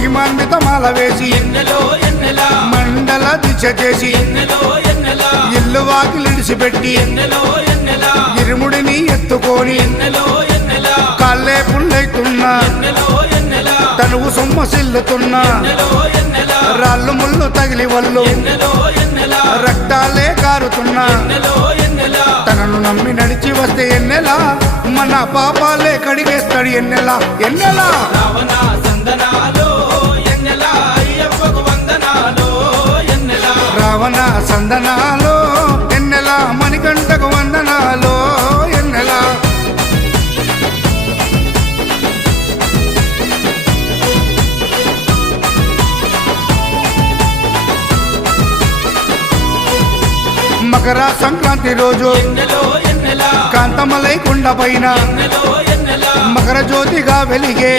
మహిమాన్విత మాల వేసి మండల దీక్ష చేసి ఇల్లు వాకిలిడిసిపెట్టి ఇరుముడిని ఎత్తుకొని కాళ్ళే పుల్లైతున్నా తనువు సొమ్మసిల్లుతున్నా రాళ్ళు ముళ్ళు తగిలి వల్లు రక్తాలే కారుతున్నా తనను నమ్మి నడిచి వస్తే ఎన్నెలా మన పాపాలే కడిగేస్తాడు ఎన్నెలా ఎన్నెలా రావణ సందనాలో ఎన్నెలా మణికంఠకు వందనాలో ఎన్నెలా మకర సంక్రాంతి రోజు కాంతమలై కొండ పైన మకర జ్యోతిగా వెలిగే